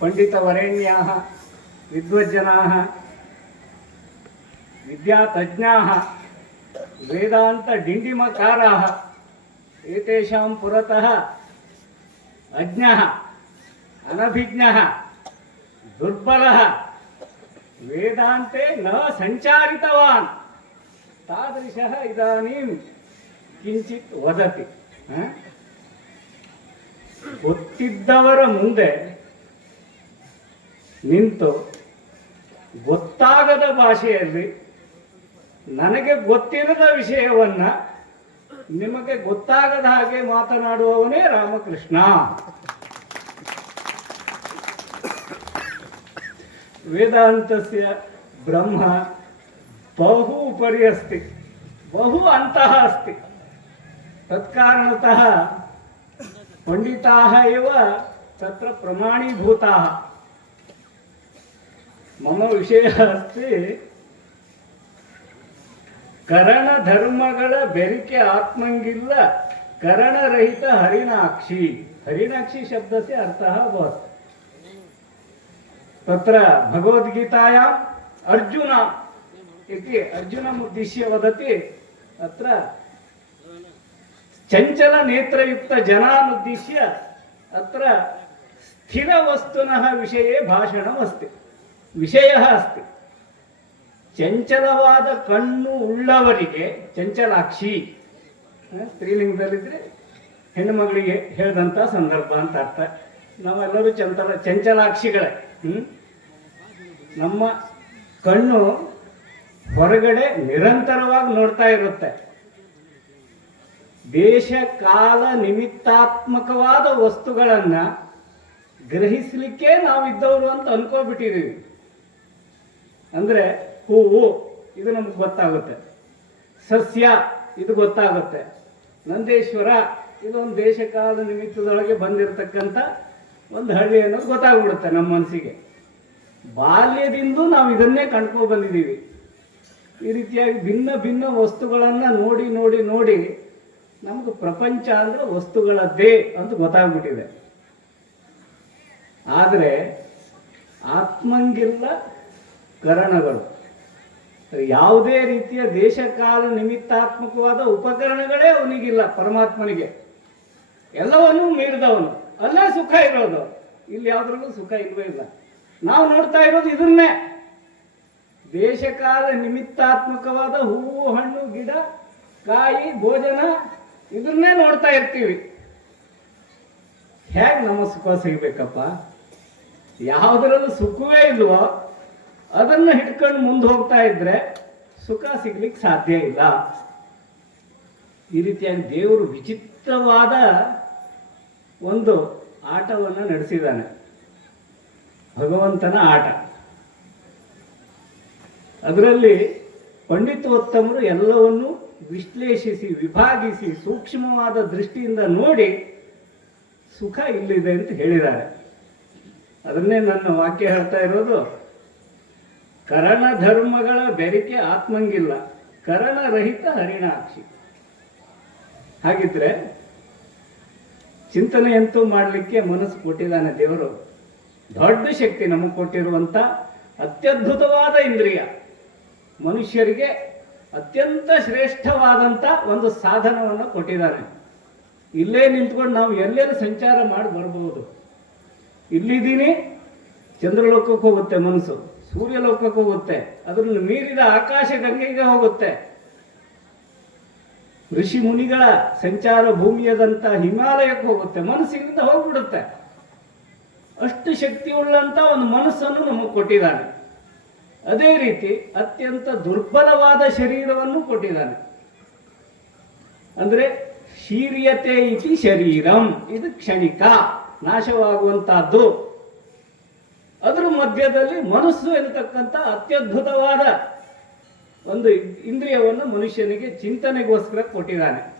ಪಂಡಿತವರೆಣ್ಯಾಹ, ವಿದ್ವಜ್ಜನಾಹ ವೇದಾಂತ ವೇದಾಂತಡಿಂಡಿಮಕಾರಾಹ ಏತೇಷಾಂ ಪುರತಃ, ಅಜ್ಞಃ, ಅನಭಿಜ್ಞಃ, ದುರ್ಬಲಃ, ವೇದಾಂತೆ ನ ಸಂಚಾರಿತವಾನ್. ತಾದೃಶಃ ಇದಾನೀಂ ಕಿಂಚಿತ್ ವದತಿ ಗೊತ್ತಿದ್ದವರ ಮುಂದೆ ನಿಂತು ಗೊತ್ತಾಗದ ಭಾಷೆಯಲ್ಲಿ ನನಗೆ ಗೊತ್ತಿರದ ವಿಷಯವನ್ನ ನಿಮಗೆ ಗೊತ್ತಾಗದ ಹಾಗೆ ಮಾತನಾಡುವವನೇ ರಾಮಕೃಷ್ಣ. ವೇದಾಂತಸ್ಯ ಬ್ರಹ್ಮ ಬಹು ಉಪರಿ ಅಸ್ತಿ, ಬಹು ಅಂತಃ ಅಸ್ತಿ. ತತ್ಕಾರಣತಃ ಪಂಡಿತಾ ಇವ ತತ್ರ ಪ್ರಮಾಣೀಭೂತಾಹ. ಮಮ ವಿಷಯ ಅಸ್ತಿ. ಕರಣ ಧರ್ಮಗಳ ಬೆರಿಕೆ ಆತ್ಮಂಗಿಲ್ಲ. ಕರಣರಹಿತ ಹರಿಣಾಕ್ಷಿ. ಹರಿಣಾಕ್ಷಿ ಶಬ್ದಸ ಅರ್ಥ ಅಭವತ್ ತತ್ರ ಭಗವದ್ಗೀತಾಯ ಅರ್ಜುನ ಇತಿ ಅರ್ಜುನ ಉದ್ದಿಶ್ಯ ವದತಿ. ಅತ್ರ ಚಂಚಲ ನೇತ್ರಯುಕ್ತ ಜನಾನ್ ಅತ್ರ ಸ್ಥಿರ ವಸ್ತುನಃ ವಿಷಯ ಭಾಷಣವಸ್ತಿ ಅಸ್ತಿ ವಿಷಯ ಅಸ್ತಿ. ಚಂಚಲವಾದ ಕಣ್ಣು ಉಳ್ಳವರಿಗೆ ಚಂಚಲಾಕ್ಷಿ. ಸ್ತ್ರೀಲಿಂಗದಲ್ಲಿದ್ದರೆ ಹೆಣ್ಣು ಮಗಳಿಗೆ ಹೇಳಿದಂಥ ಸಂದರ್ಭ ಅಂತ ಅರ್ಥ. ನಾವೆಲ್ಲರೂ ಚಂಚಲ ಚಂಚಲಾಕ್ಷಿಗಳೇ. ಹ್ಞೂ ನಮ್ಮ ಕಣ್ಣು ಹೊರಗಡೆ ನಿರಂತರವಾಗಿ ನೋಡ್ತಾ ಇರುತ್ತೆ. ದೇಶ ಕಾಲ ನಿಮಿತ್ತಾತ್ಮಕವಾದ ವಸ್ತುಗಳನ್ನು ಗ್ರಹಿಸಲಿಕ್ಕೆ ನಾವಿದ್ದವರು ಅಂತ ಅನ್ಕೋಬಿಟ್ಟಿದ್ದೀವಿ ಅಂದ್ರೆ ಹೂವು, ಇದು ನಮ್ಗೆ ಗೊತ್ತಾಗುತ್ತೆ. ಸಸ್ಯ, ಇದು ಗೊತ್ತಾಗುತ್ತೆ. ನಂದೇಶ್ವರ, ಇದೊಂದು ದೇಶಕಾಲ ನಿಮಿತ್ತದೊಳಗೆ ಬಂದಿರತಕ್ಕಂಥ ಒಂದು ಹಳ್ಳಿ ಅನ್ನೋದು ಗೊತ್ತಾಗ್ಬಿಡುತ್ತೆ ನಮ್ಮ ಮನಸ್ಸಿಗೆ. ಬಾಲ್ಯದಿಂದ ನಾವು ಇದನ್ನೇ ಕಂಡ್ಕೊ ಬಂದಿದ್ದೀವಿ. ಈ ರೀತಿಯಾಗಿ ಭಿನ್ನ ಭಿನ್ನ ವಸ್ತುಗಳನ್ನು ನೋಡಿ ನೋಡಿ ನೋಡಿ ನಮಗೆ ಪ್ರಪಂಚ ಅಂದ್ರೆ ವಸ್ತುಗಳದ್ದೇ ಅಂತ ಗೊತ್ತಾಗ್ಬಿಟ್ಟಿದೆ. ಆದರೆ ಆತ್ಮಂಗಿಲ್ಲ ಕರಣಗಳು ಯಾವುದೇ ರೀತಿಯ ದೇಶಕಾಲ ನಿಮಿತ್ತಾತ್ಮಕವಾದ ಉಪಕರಣಗಳೇ ಅವನಿಗಿಲ್ಲ ಪರಮಾತ್ಮನಿಗೆ. ಎಲ್ಲವನ್ನೂ ಮೀರಿದವನು. ಅಲ್ಲೇ ಸುಖ ಇರೋದು. ಇಲ್ಲಿ ಯಾವುದ್ರಲ್ಲೂ ಸುಖ ಇಲ್ವೇ ಇಲ್ಲ. ನಾವು ನೋಡ್ತಾ ಇರೋದು ಇದನ್ನೇ. ದೇಶಕಾಲ ನಿಮಿತ್ತಾತ್ಮಕವಾದ ಹೂವು, ಹಣ್ಣು, ಗಿಡ, ಕಾಯಿ, ಭೋಜನ ಇದನ್ನೇ ನೋಡ್ತಾ ಇರ್ತೀವಿ. ಹೇಗೆ ನಮ್ಮ ಸುಖ ಸಿಗಬೇಕಪ್ಪ? ಯಾವುದರಲ್ಲೂ ಸುಖವೇ ಇಲ್ವೋ? ಅದನ್ನು ಹಿಡ್ಕೊಂಡು ಮುಂದೆ ಹೋಗ್ತಾ ಇದ್ರೆ ಸುಖ ಸಿಗ್ಲಿಕ್ಕೆ ಸಾಧ್ಯ ಇಲ್ಲ. ಈ ರೀತಿಯಾಗಿ ದೇವರು ವಿಚಿತ್ರವಾದ ಒಂದು ಆಟವನ್ನು ನಡೆಸಿದ್ದಾನೆ. ಭಗವಂತನ ಆಟ. ಅದರಲ್ಲಿ ಪಂಡಿತೋತ್ತಮರು ಎಲ್ಲವನ್ನು ವಿಶ್ಲೇಷಿಸಿ, ವಿಭಾಗಿಸಿ, ಸೂಕ್ಷ್ಮವಾದ ದೃಷ್ಟಿಯಿಂದ ನೋಡಿ ಸುಖ ಇಲ್ಲಿದೆ ಅಂತ ಹೇಳಿದ್ದಾರೆ. ಅದನ್ನೇ ನನ್ನ ವಾಕ್ಯ ಹೇಳ್ತಾ ಇರೋದು. ಕರಣ ಧರ್ಮಗಳ ಬೆರಿಕೆ ಆತ್ಮಂಗಿಲ್ಲ. ಕರಣರಹಿತ ಹರಿಣಾಕ್ಷಿ. ಹಾಗಿದ್ರೆ ಚಿಂತನೆಯಂತೂ ಮಾಡಲಿಕ್ಕೆ ಮನಸ್ಸು ಕೊಟ್ಟಿದ್ದಾನೆ ದೇವರು. ದೊಡ್ಡ ಶಕ್ತಿ ನಮಗೆ ಕೊಟ್ಟಿರುವಂತ ಅತ್ಯದ್ಭುತವಾದ ಇಂದ್ರಿಯ. ಮನುಷ್ಯರಿಗೆ ಅತ್ಯಂತ ಶ್ರೇಷ್ಠವಾದಂತ ಒಂದು ಸಾಧನವನ್ನು ಕೊಟ್ಟಿದ್ದಾನೆ ಇಲ್ಲೇ ನಿಂತ್ಕೊಂಡು ನಾವು ಎಲ್ಲೆಲ್ಲಿ ಸಂಚಾರ ಮಾಡಿ ಬರ್ಬೋದು. ಇಲ್ಲಿದ್ದೀನಿ, ಚಂದ್ರಲೋಕಕ್ಕೆ ಹೋಗುತ್ತೆ ಮನಸ್ಸು. ಸೂರ್ಯಲೋಕಕ್ಕೆ ಹೋಗುತ್ತೆ. ಅದರಲ್ಲಿ ಮೀರಿದ ಆಕಾಶ ಗಂಗೆಗೆ ಹೋಗುತ್ತೆ. ಋಷಿ ಮುನಿಗಳ ಸಂಚಾರ ಭೂಮಿಯದಂತ ಹಿಮಾಲಯಕ್ಕೆ ಹೋಗುತ್ತೆ. ಮನಸ್ಸಿನಿಂದ ಹೋಗ್ಬಿಡುತ್ತೆ. ಅಷ್ಟು ಶಕ್ತಿಯುಳ್ಳಂತ ಒಂದು ಮನಸ್ಸನ್ನು ನಮಗೆ ಕೊಟ್ಟಿದ್ದಾನೆ. ಅದೇ ರೀತಿ ಅತ್ಯಂತ ದುರ್ಬಲವಾದ ಶರೀರವನ್ನು ಕೊಟ್ಟಿದ್ದಾನೆ. ಅಂದ್ರೆ ಶೀರ್ಯತೆ ಇತಿ ಶರೀರಂ, ಇದು ಕ್ಷಣಿಕ, ನಾಶವಾಗುವಂತಹದ್ದು. ಅದರ ಮಧ್ಯದಲ್ಲಿ ಮನಸ್ಸು ಎನ್ನತಕ್ಕಂಥ ಅತ್ಯದ್ಭುತವಾದ ಒಂದು ಇಂದ್ರಿಯವನ್ನು ಮನುಷ್ಯನಿಗೆ ಚಿಂತನೆಗೋಸ್ಕರ ಕೊಟ್ಟಿದ್ದಾನೆ.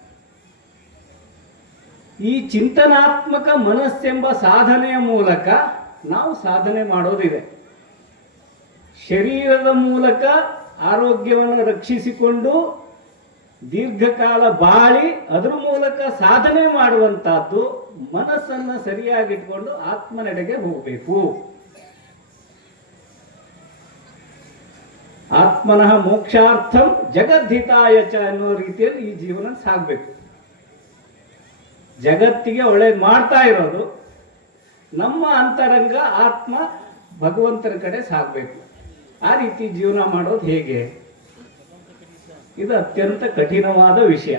ಈ ಚಿಂತನಾತ್ಮಕ ಮನಸ್ಸೆಂಬ ಸಾಧನೆಯ ಮೂಲಕ ನಾವು ಸಾಧನೆ ಮಾಡೋದಿದೆ. ಶರೀರದ ಮೂಲಕ ಆರೋಗ್ಯವನ್ನು ರಕ್ಷಿಸಿಕೊಂಡು ದೀರ್ಘಕಾಲ ಬಾಳಿ ಅದರ ಮೂಲಕ ಸಾಧನೆ ಮಾಡುವಂತಹದ್ದು ಮನಸ್ಸನ್ನ ಸರಿಯಾಗಿಟ್ಕೊಂಡು ಆತ್ಮನೆಡೆಗೆ ಹೋಗಬೇಕು. ಆತ್ಮನಃ ಮೋಕ್ಷಾರ್ಥಂ ಜಗದ್ಧಿತಾಯ ಚ ಅನ್ನೋ ರೀತಿಯಲ್ಲಿ ಈ ಜೀವನ ಸಾಗಬೇಕು. ಜಗತ್ತಿಗೆ ಒಳ್ಳೇದು ಮಾಡ್ತಾ ಇರೋದು, ನಮ್ಮ ಅಂತರಂಗ ಆತ್ಮ ಭಗವಂತನ ಕಡೆ ಸಾಗಬೇಕು. ಆ ರೀತಿ ಜೀವನ ಮಾಡೋದು ಹೇಗೆ? ಇದು ಅತ್ಯಂತ ಕಠಿಣವಾದ ವಿಷಯ.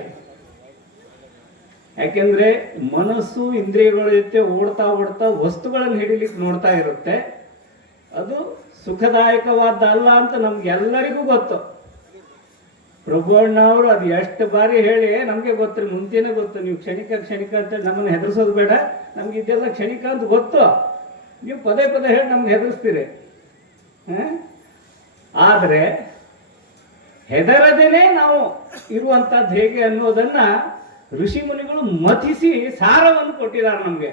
ಯಾಕೆಂದ್ರೆ ಮನಸ್ಸು ಇಂದ್ರಿಯಗಳ ಜೊತೆ ಓಡ್ತಾ ಓಡ್ತಾ ವಸ್ತುಗಳನ್ನು ಹಿಡಿಲಿಕ್ಕೆ ನೋಡ್ತಾ ಇರುತ್ತೆ. ಅದು ಸುಖದಾಯಕವಾದ್ದಲ್ಲ ಅಂತ ನಮ್ಗೆಲ್ಲರಿಗೂ ಗೊತ್ತು. ಪ್ರಭುವಣ್ಣ ಅವರು ಅದು ಎಷ್ಟು ಬಾರಿ ಹೇಳಿ, ನಮಗೆ ಗೊತ್ತು, ಮುಂಚೆನೆ ಗೊತ್ತು, ನೀವು ಕ್ಷಣಿಕ ಕ್ಷಣಿಕ ಅಂತ ನಮ್ಮನ್ನು ಹೆದರ್ಸೋದು ಬೇಡ. ನಮ್ಗೆ ಇದೆಲ್ಲ ಕ್ಷಣಿಕ ಅಂತ ಗೊತ್ತು. ನೀವು ಪದೇ ಪದೇ ಹೇಳಿ ನಮ್ಗೆ ಹೆದರ್ಸ್ತೀರಿ. ಆದರೆ ಹೆದರದೇನೆ ನಾವು ಇರುವಂಥದ್ದು ಹೇಗೆ ಅನ್ನೋದನ್ನ ಋಷಿ ಮುನಿಗಳು ಮಥಿಸಿ ಸಾರವನ್ನು ಕೊಟ್ಟಿದ್ದಾರೆ ನಮ್ಗೆ.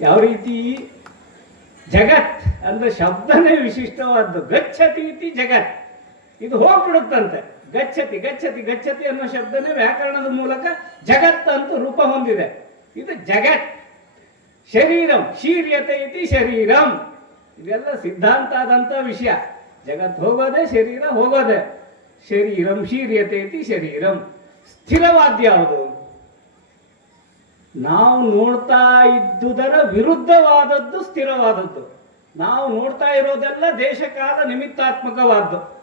ಯಾವ ರೀತಿ ಜಗತ್ ಅಂದ್ರೆ ಶಬ್ದನೇ ವಿಶಿಷ್ಟವಾದ್ದು, ಗಚ್ಚತಿ ಇತಿ ಜಗತ್. ಇದು ಹೋಗ್ಬಿಡುತ್ತಂತೆ. ಗಚ್ಚತಿ ಗಚ್ಚತಿ ಗಚ್ಚತಿ ಅನ್ನೋ ಶಬ್ದನೇ ವ್ಯಾಕರಣದ ಮೂಲಕ ಜಗತ್ ಅಂತ ರೂಪ ಹೊಂದಿದೆ. ಇದು ಜಗತ್. ಶರೀರಂ, ಶೀರ್ಯತೆ ಇತಿ ಶರೀರಂ. ಇದೆಲ್ಲ ಸಿದ್ಧಾಂತ ಆದಂತ ವಿಷಯ. ಜಗತ್ ಹೋಗೋದೆ, ಶರೀರ ಹೋಗೋದೆ. ಶರೀರಂ, ಶೀರ್ಯತೆ ಇತಿ ಶರೀರಂ. ಸ್ಥಿರವಾದ ಯಾವುದು ನಾವು ನೋಡ್ತಾ ಇದ್ದುದರ ವಿರುದ್ಧವಾದದ್ದು ಸ್ಥಿರವಾದದ್ದು. ನಾವು ನೋಡ್ತಾ ಇರೋದೆಲ್ಲ ದೇಶಕಾಲ ನಿಮಿತ್ತಾತ್ಮಕವಾದ್ದು.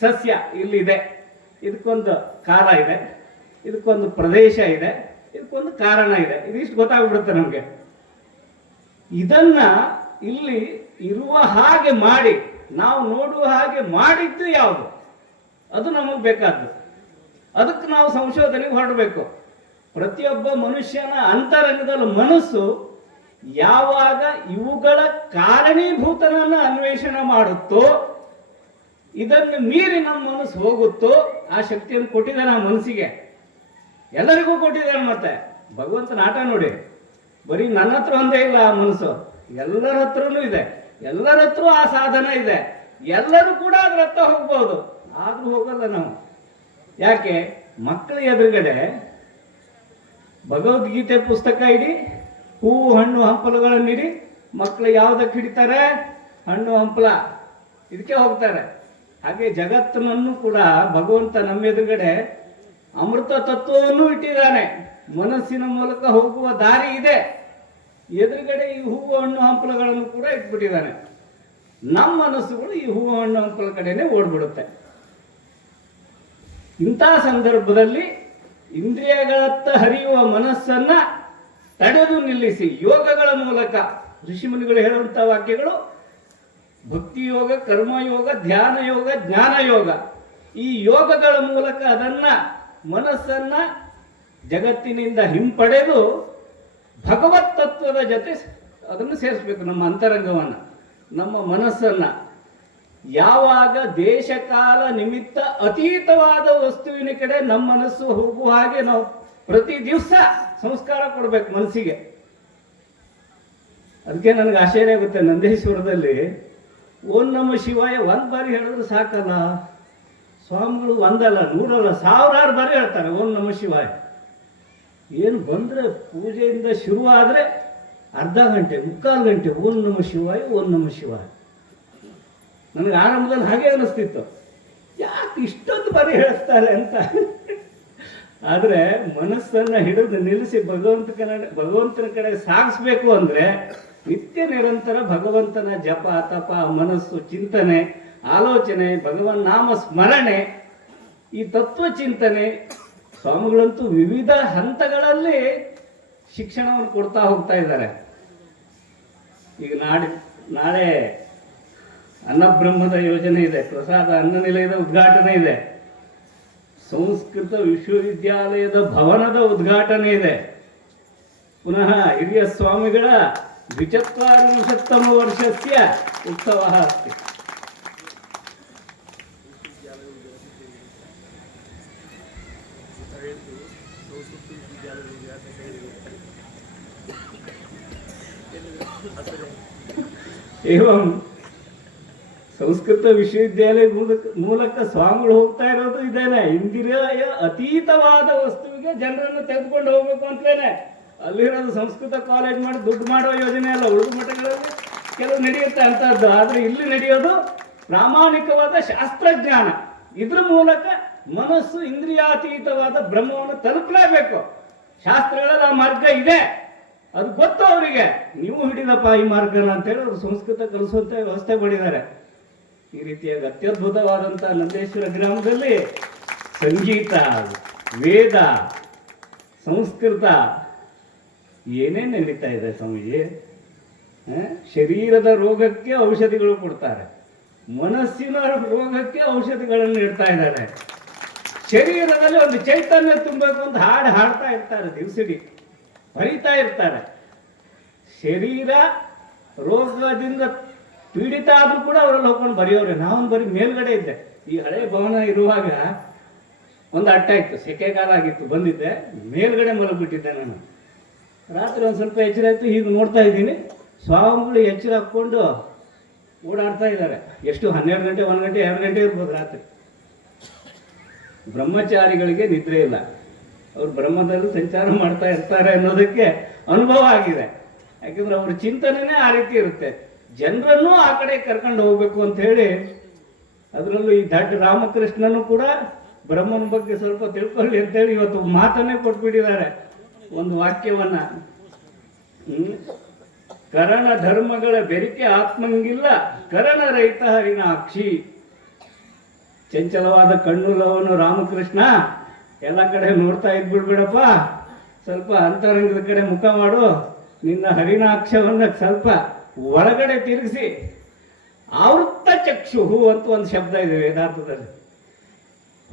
ಸಸ್ಯ ಇಲ್ಲಿದೆ. ಇದಕ್ಕೊಂದು ಕಾಲ ಇದೆ. ಇದಕ್ಕೊಂದು ಪ್ರದೇಶ ಇದೆ. ಇದಕ್ಕೊಂದು ಕಾರಣ ಇದೆ. ಇದಿಷ್ಟು ಗೊತ್ತಾಗ್ಬಿಡುತ್ತೆ ನಮಗೆ. ಇದನ್ನ ಇಲ್ಲಿ ಇರುವ ಹಾಗೆ ಮಾಡಿ, ನಾವು ನೋಡುವ ಹಾಗೆ ಮಾಡಿದ್ದು ಯಾವುದು? ಅದು ನಮಗೆ ಬೇಕಾದ್ದು. ಅದಕ್ಕೆ ನಾವು ಸಂಶೋಧನೆಗೆ ಹೊರಡಬೇಕು. ಪ್ರತಿಯೊಬ್ಬ ಮನುಷ್ಯನ ಅಂತರಂಗದಲ್ಲಿ ಮನಸ್ಸು ಯಾವಾಗ ಇವುಗಳ ಕಾರಣೀಭೂತನನ್ನು ಅನ್ವೇಷಣೆ ಮಾಡುತ್ತೋ, ಇದನ್ನು ಮೀರಿ ನಮ್ಮ ಮನಸ್ಸು ಹೋಗುತ್ತೋ, ಆ ಶಕ್ತಿಯನ್ನು ಕೊಟ್ಟಿದ್ದಾನೆ ಆ ಮನಸ್ಸಿಗೆ. ಎಲ್ಲರಿಗೂ ಕೊಟ್ಟಿದ್ದಾನೆ ಮತ್ತೆ. ಭಗವಂತನ ಆಟ ನೋಡಿ. ಬರೀ ನನ್ನ ಹತ್ರ ಒಂದೇ ಇಲ್ಲ ಆ ಮನಸ್ಸು. ಎಲ್ಲರ ಹತ್ರನೂ ಇದೆ. ಎಲ್ಲರ ಹತ್ರ ಆ ಸಾಧನ ಇದೆ. ಎಲ್ಲರೂ ಕೂಡ ಅದ್ರ ಹತ್ರ ಹೋಗ್ಬೋದು. ಆದ್ರೂ ಹೋಗಲ್ಲ ನಾವು. ಯಾಕೆ? ಮಕ್ಕಳ ಎದುರುಗಡೆ ಭಗವದ್ಗೀತೆ ಪುಸ್ತಕ ಇಡಿ, ಹೂವು, ಹಣ್ಣು ಹಂಪಲುಗಳನ್ನು ಇಡಿ ಮಕ್ಕಳು ಯಾವುದಕ್ಕೆ ಹಿಡಿತಾರೆ? ಹಣ್ಣು, ಹಂಪಲ. ಇದಕ್ಕೆ ಹೋಗ್ತಾರೆ. ಹಾಗೆ ಜಗತ್ತನ್ನು ಕೂಡ ಭಗವಂತ ನಮ್ಮ ಎದುರುಗಡೆ ಅಮೃತ ತತ್ವವನ್ನು ಇಟ್ಟಿದ್ದಾನೆ. ಮನಸ್ಸಿನ ಮೂಲಕ ಹೋಗುವ ದಾರಿ ಇದೆ. ಎದುರುಗಡೆ ಈ ಹೂವು, ಹಣ್ಣು, ಹಂಪಲುಗಳನ್ನು ಕೂಡ ಇಟ್ಬಿಟ್ಟಿದ್ದಾನೆ. ನಮ್ಮ ಮನಸ್ಸುಗಳು ಈ ಹೂವು, ಹಣ್ಣು, ಹಂಪಲ ಕಡೆನೆ ಓಡ್ಬಿಡುತ್ತೆ. ಇಂಥ ಸಂದರ್ಭದಲ್ಲಿ ಇಂದ್ರಿಯಗಳತ್ತ ಹರಿಯುವ ಮನಸ್ಸನ್ನ ತಡೆದು ನಿಲ್ಲಿಸಿ ಯೋಗಗಳ ಮೂಲಕ. ಋಷಿಮುನಿಗಳು ಹೇಳುವಂತ ವಾಕ್ಯಗಳು ಭಕ್ತಿ ಯೋಗ ಕರ್ಮಯೋಗ ಧ್ಯಾನ ಯೋಗ ಜ್ಞಾನ ಯೋಗ ಈ ಯೋಗಗಳ ಮೂಲಕ ಅದನ್ನ ಮನಸ್ಸನ್ನ ಜಗತ್ತಿನಿಂದ ಹಿಂಪಡೆದು ಭಗವತ್ ತತ್ವದ ಜೊತೆ ಅದನ್ನು ಸೇರಿಸ್ಬೇಕು, ನಮ್ಮ ಅಂತರಂಗವನ್ನು, ನಮ್ಮ ಮನಸ್ಸನ್ನ. ಯಾವಾಗ ದೇಶಕಾಲ ನಿಮಿತ್ತ ಅತೀತವಾದ ವಸ್ತುವಿನ ಕಡೆ ನಮ್ಮ ಮನಸ್ಸು ಹೋಗುವ ಹಾಗೆ ನಾವು ಪ್ರತಿ ದಿವಸ ಸಂಸ್ಕಾರ ಕೊಡ್ಬೇಕು ಮನಸ್ಸಿಗೆ. ಅದಕ್ಕೆ ನನಗೆ ಆಶ್ಚರ್ಯ ಆಗುತ್ತೆ, ನಂದೇಶ್ವರದಲ್ಲಿ ಓಂ ನಮ್ಮ ಶಿವಾಯ ಒಂದ್ ಬಾರಿ ಹೇಳಿದ್ರೆ ಸಾಕಲ್ಲ. ಸ್ವಾಮಿಗಳು ಒಂದಲ್ಲ, ನೂರಲ್ಲ, ಸಾವಿರಾರು ಬಾರಿ ಹೇಳ್ತಾರೆ ಓಂ ನಮ್ಮ ಶಿವಾಯ. ಏನು ಬಂದ್ರೆ ಪೂಜೆಯಿಂದ ಶುರು ಆದ್ರೆ ಅರ್ಧ ಗಂಟೆ, ಮುಕ್ಕಾಲು ಗಂಟೆ ಓಂ ನಮ್ಮ ಶಿವಾಯ, ಓಂ ನಮ್ಮ ಶಿವಾಯ. ನನಗೆ ಆರಂಭದಲ್ಲಿ ಹಾಗೆ ಅನಿಸ್ತಿತ್ತು. ಯಾಕೆ ಇಷ್ಟೊಂದು ಬಾರಿ ಹೇಳ್ತಾರೆ ಅಂತ. ಆದರೆ ಮನಸ್ಸನ್ನ ಹಿಡಿದು ನಿಲ್ಲಿಸಿ ಭಗವಂತ ಕಡೆ, ಭಗವಂತನ ಕಡೆ ಸಾಗಿಸ್ಬೇಕು ಅಂದ್ರೆ ನಿತ್ಯ ನಿರಂತರ ಭಗವಂತನ ಜಪ, ತಪ, ಮನಸ್ಸು, ಚಿಂತನೆ, ಆಲೋಚನೆ, ಭಗವನ್ ನಾಮ ಸ್ಮರಣೆ, ಈ ತತ್ವ ಚಿಂತನೆ ಸ್ವಾಮಿಗಳಂತೂ ವಿವಿಧ ಹಂತಗಳಲ್ಲಿ ಶಿಕ್ಷಣವನ್ನು ಕೊಡ್ತಾ ಹೋಗ್ತಾ ಇದ್ದಾರೆ. ಈಗ ನಾಡಿ ನಾಳೆ ಅನ್ನಬ್ರಹ್ಮದ ಯೋಜನೆ ಇದೆ, ಪ್ರಸಾದ ಅನ್ನ ನಿಲಯದ ಉದ್ಘಾಟನೆ ಇದೆ. ಸಂಸ್ಕೃತ ವಿಶ್ವವಿದ್ಯಾಲಯದ ಭವನದ ಉದ್ಘಾಟನೆ ಇದೆ. ಪುನಃ ಹಿರಿಯ ಸ್ವಾಮಿಗಳ ದ್ವಿಚತ್ವಾರಿಂಶತ್ತಮ ವರ್ಷಸ್ಯ ಉತ್ಸವ ಅಸ್ತಿ. एवं ಸಂಸ್ಕೃತ ವಿಶ್ವವಿದ್ಯಾಲಯ ಮೂಲಕ ಮೂಲಕ ಸ್ವಾಮಿಗಳು ಹೋಗ್ತಾ ಇರೋದು ಇದೇನೆ. ಇಂದಿರಾಯ ಅತೀತವಾದ ವಸ್ತುವಿಗೆ ಜನರನ್ನು ತೆಗೆದುಕೊಂಡು ಹೋಗ್ಬೇಕು ಅಂತಲೇನೆ ಅಲ್ಲಿರೋದು ಸಂಸ್ಕೃತ ಕಾಲೇಜ್ ಮಾಡಿ ದುಡ್ಡು ಮಾಡೋ ಯೋಜನೆ ಅಲ್ಲ ಉಳಿದ ಮಠಗಳಲ್ಲಿ ಕೆಲವು ನಡೆಯುತ್ತೆ ಅಂತದ್ದು. ಆದ್ರೆ ಇಲ್ಲಿ ನಡೆಯೋದು ಪ್ರಾಮಾಣಿಕವಾದ ಶಾಸ್ತ್ರಜ್ಞಾನ. ಇದ್ರ ಮೂಲಕ ಮನಸ್ಸು ಇಂದ್ರಿಯಾತೀತವಾದ ಬ್ರಹ್ಮವನ್ನು ತಲುಪಲೇಬೇಕು. ಶಾಸ್ತ್ರಗಳಲ್ಲಿ ಆ ಮಾರ್ಗ ಇದೆ. ಅದು ಗೊತ್ತು ಅವರಿಗೆ. ನೀವು ಹಿಡಿದಪ್ಪ ಈ ಮಾರ್ಗನ ಅಂತೇಳಿ ಅವರು ಸಂಸ್ಕೃತ ಕಲಿಸುವಂತ ವ್ಯವಸ್ಥೆ ಮಾಡಿದ್ದಾರೆ. ಈ ರೀತಿಯಾಗಿ ಅತ್ಯದ್ಭುತವಾದಂಥ ನಂದೇಶ್ವರ ಗ್ರಾಮದಲ್ಲಿ ಸಂಗೀತ, ವೇದ, ಸಂಸ್ಕೃತ ಏನೇನು ನಡೀತಾ ಇದೆ ಸ್ವಾಮೀಜಿ? ಶರೀರದ ರೋಗಕ್ಕೆ ಔಷಧಿಗಳು ಕೊಡ್ತಾರೆ. ಮನಸ್ಸಿನ ರೋಗಕ್ಕೆ ಔಷಧಿಗಳನ್ನು ನೀಡ್ತಾ ಇದ್ದಾರೆ. ಶರೀರದಲ್ಲಿ ಒಂದು ಚೈತನ್ಯ ತುಂಬಬೇಕು ಅಂತ ಹಾಡು ಹಾಡ್ತಾ ಇರ್ತಾರೆ, ದಿವಸಡಿ ಬರಿತಾ ಇರ್ತಾರೆ. ಶರೀರ ರೋಗದಿಂದ ಪೀಡಿತ ಆದ್ರೂ ಕೂಡ ಅವರಲ್ಲಿ ಹೋಗ್ಕೊಂಡು ಬರೆಯೋರು. ನಾವೊಂದು ಬರೀ ಮೇಲ್ಗಡೆ ಇದ್ದೆ. ಈ ಹಳೆ ಭವನ ಇರುವಾಗ ಒಂದು ಅಟ್ಟ ಇತ್ತು ಸೆಕೆಗಾಲ ಆಗಿತ್ತು, ಬಂದಿದ್ದೆ. ಮೇಲ್ಗಡೆ ಮಲಗಿಬಿಟ್ಟಿದ್ದೆ ನಾನು. ರಾತ್ರಿ ಒಂದು ಸ್ವಲ್ಪ ಎಚ್ಚರ ಆಯ್ತು ಹೀಗೆ ನೋಡ್ತಾ ಇದ್ದೀನಿ. ಸ್ವಾಮಿಗಳು ಎಚ್ಚರ ಹಾಕ್ಕೊಂಡು ಓಡಾಡ್ತಾ ಇದ್ದಾರೆ. ಎಷ್ಟು? ಹನ್ನೆರಡು ಗಂಟೆ, ಒಂದು ಗಂಟೆ, ಎರಡು ಗಂಟೆ ಇರ್ಬೋದು ರಾತ್ರಿ. ಬ್ರಹ್ಮಚಾರಿಗಳಿಗೆ ನಿದ್ರೆ ಇಲ್ಲ. ಅವರು ಬ್ರಹ್ಮದಲ್ಲಿ ಸಂಚಾರ ಮಾಡ್ತಾ ಇರ್ತಾರೆ ಅನ್ನೋದಕ್ಕೆ ಅನುಭವ ಆಗಿದೆ. ಯಾಕಂದ್ರೆ ಅವ್ರ ಚಿಂತನೆನೇ ಆ ರೀತಿ ಇರುತ್ತೆ. ಜನರನ್ನು ಆ ಕಡೆ ಕರ್ಕೊಂಡು ಹೋಗ್ಬೇಕು ಅಂತ ಹೇಳಿ ಅದರಲ್ಲೂ ಈ ದಡ್ಡ ರಾಮಕೃಷ್ಣನು ಕೂಡ ಬ್ರಹ್ಮನ ಬಗ್ಗೆ ಸ್ವಲ್ಪ ತಿಳ್ಕೊಳ್ಳಿ ಅಂತೇಳಿ ಇವತ್ತು ಮಾತನ್ನೇ ಕೊಟ್ಬಿಟ್ಟಿದ್ದಾರೆ. ಒಂದು ವಾಕ್ಯವನ್ನ? ಕರಣ ಧರ್ಮಗಳ ಬೆರಿಕೆ ಆತ್ಮಂಗಿಲ್ಲ, ಕರಣ ರಹಿತ ಹರಿಣಾಕ್ಷಿ. ಚಂಚಲವಾದ ಕಣ್ಣುಲವನು ರಾಮಕೃಷ್ಣ. ಎಲ್ಲ ಕಡೆ ನೋಡ್ತಾ ಇದ್ಬಿಡ್ಬೇಡಪ್ಪ ಸ್ವಲ್ಪ ಅಂತರಂಗದ ಕಡೆ ಮುಖ ಮಾಡು. ನಿನ್ನ ಹರಿಣಾಕ್ಷವನ್ನ ಸ್ವಲ್ಪ ಒಳಗಡೆ ತಿರುಗಿಸಿ ಆವೃತ್ತ ಚಕ್ಷುಹು ಅಂತ ಒಂದು ಶಬ್ದ ಇದೆ ವೇದಾರ್ಥದಲ್ಲಿ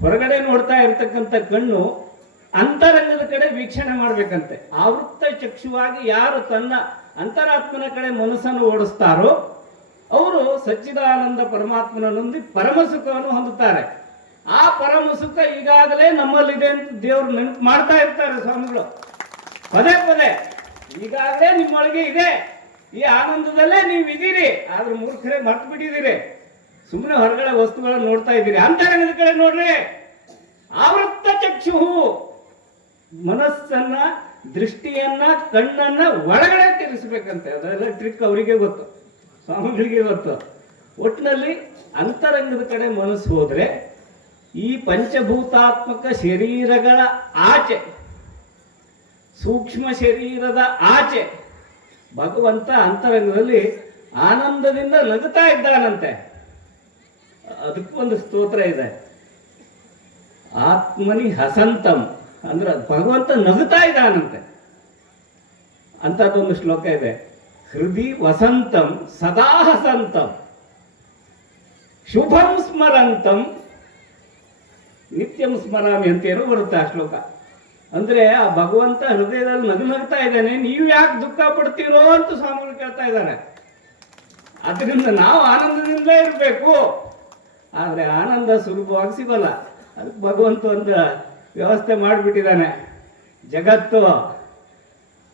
ಹೊರಗಡೆ ನೋಡ್ತಾ ಇರ್ತಕ್ಕಂಥ ಕಣ್ಣು ಅಂತರಂಗದ ಕಡೆ ವೀಕ್ಷಣೆ ಮಾಡಬೇಕಂತೆ. ಆವೃತ್ತ ಚಕ್ಷುವಾಗಿ ಯಾರು ತನ್ನ ಅಂತರಾತ್ಮನ ಕಡೆ ಮನಸ್ಸನ್ನು ಓಡಿಸ್ತಾರೋ ಅವರು ಸಚ್ಚಿದಾನಂದ ಪರಮಾತ್ಮನೊಂದಿ ಪರಮ ಸುಖವನ್ನು ಹೊಂದುತ್ತಾರೆ. ಆ ಪರಮ ಸುಖ ಈಗಾಗಲೇ ನಮ್ಮಲ್ಲಿದೆ ಅಂತ ದೇವರು ನೆನಪು ಮಾಡ್ತಾ ಇರ್ತಾರೆ ಸ್ವಾಮಿಗಳು. ಪದೇ ಪದೇ ಈಗಾಗಲೇ ನಿಮ್ಮೊಳಗೆ ಇದೆ. ಈ ಆನಂದದಲ್ಲೇ ನೀವು ಇದೀರಿ ಆದ್ರೆ ಮೂರ್ಖರೇ ಮರ್ತು ಬಿಟ್ಟಿದ್ದೀರಿ. ಸುಮ್ಮನೆ ಹೊರಗಡೆ ವಸ್ತುಗಳನ್ನ ನೋಡ್ತಾ ಇದ್ದೀರಿ. ಅಂತರಂಗದ ಕಡೆ ನೋಡ್ರಿ. ಆವೃತ್ತ ಚಕ್ಷು. ಮನಸ್ಸನ್ನ, ದೃಷ್ಟಿಯನ್ನ, ಕಣ್ಣನ್ನ ಒಳಗಡೆ ತಿರ್ಸ್ಬೇಕಂತೆ. ಅದೆಲ್ಲ ಟ್ರಿಕ್ ಅವರಿಗೆ ಗೊತ್ತು. ಸ್ವಾಮಿಗಳಿಗೆ ಗೊತ್ತು. ಒಟ್ಟಿನಲ್ಲಿ ಅಂತರಂಗದ ಕಡೆ ಮನಸ್ಸು ಹೋದ್ರೆ ಈ ಪಂಚಭೂತಾತ್ಮಕ ಶರೀರಗಳ ಆಚೆ, ಸೂಕ್ಷ್ಮ ಶರೀರದ ಆಚೆ ಭಗವಂತ ಅಂತರಂಗದಲ್ಲಿ ಆನಂದದಿಂದ ನಗುತ್ತಾ ಇದ್ದಾನಂತೆ. ಅದಕ್ಕೊಂದು ಸ್ತೋತ್ರ ಇದೆ. ಆತ್ಮನಿ ಹಸಂತಂ. ಅಂದ್ರೆ ಭಗವಂತ ನಗುತ್ತಾ ಇದ್ದಾನಂತೆ. ಅಂತದೊಂದು ಶ್ಲೋಕ ಇದೆ. ಹೃದಿ ವಸಂತಂ ಸದಾ ಹಸಂತಂ. ಶುಭಂ ಸ್ಮರಂತಂ. ನಿತ್ಯಂ ಸ್ಮರಾಮಿ ಏನು ಬರುತ್ತೆ ಆ ಶ್ಲೋಕ. ಅಂದ್ರೆ ಆ ಭಗವಂತ ಹೃದಯದಲ್ಲಿ ನಗು ನಗ್ತಾ ಇದ್ದಾನೆ, ನೀವು ಯಾಕೆ ದುಃಖ ಪಡ್ತೀರೋ ಅಂತ ಸ್ವಾಮಿಗಳು ಕೇಳ್ತಾ ಇದ್ದಾನೆ ಅದರಿಂದ ನಾವು ಆನಂದದಿಂದಲೇ ಇರಬೇಕು. ಆದರೆ ಆನಂದ ಸುಲಭವಾಗಿ ಸಿಗೋಲ್ಲ. ಅದಕ್ಕೆ ಭಗವಂತ ಒಂದು ವ್ಯವಸ್ಥೆ ಮಾಡಿಬಿಟ್ಟಿದ್ದಾನೆ. ಜಗತ್ತು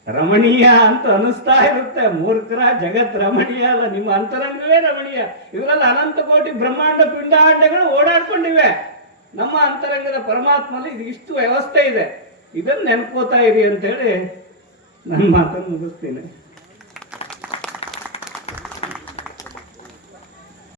ರಮಣೀಯ ಅಂತ ಅನಿಸ್ತಾ ಇರುತ್ತೆ. ಮೂರ್ಖರ ಜಗತ್ ರಮಣೀಯ ಅಲ್ಲ, ನಿಮ್ಮ ಅಂತರಂಗವೇ ರಮಣೀಯ. ಇದರಲ್ಲಿ ಅನಂತ ಕೋಟಿ ಬ್ರಹ್ಮಾಂಡ ಪಿಂಡಾಂಡಗಳು ಓಡಾಡ್ಕೊಂಡಿವೆ. ನಮ್ಮ ಅಂತರಂಗದ ಪರಮಾತ್ಮಲ್ಲಿ ಇದು ಇಷ್ಟು ವ್ಯವಸ್ಥೆ ಇದೆ. ಇದನ್ನು ನೆನ್ಕೋತಾ ಇರಿ ಅಂತೇಳಿ ನನ್ನ ಮಾತನ್ನು ಮುಗಿಸ್ತೀನಿ.